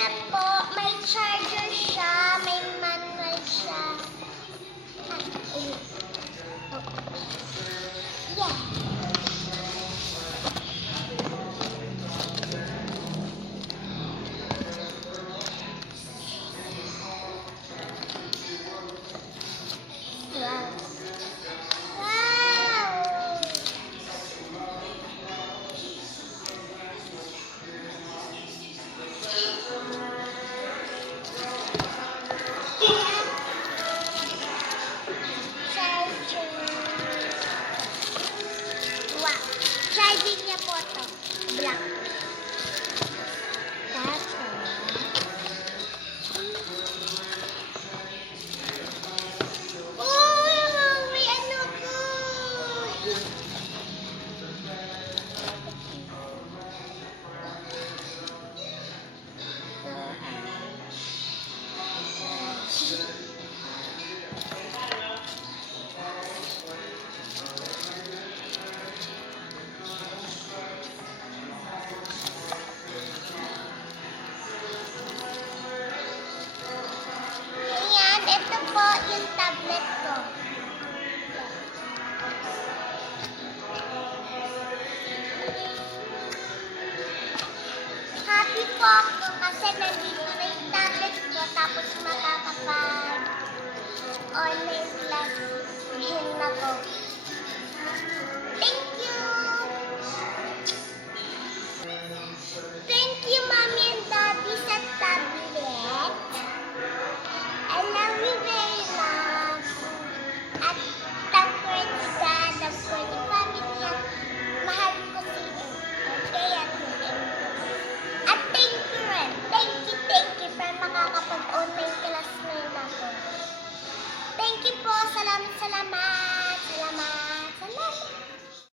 na po. May charger siya. May manual siya. Yeah. Wow. Charging niya po ito. Black. Tapos, may ano ko. Ayan, ito po yung tablet ko. Happy po ako kasi nandito na yung tablet ko tapos makakapag-online class din ako.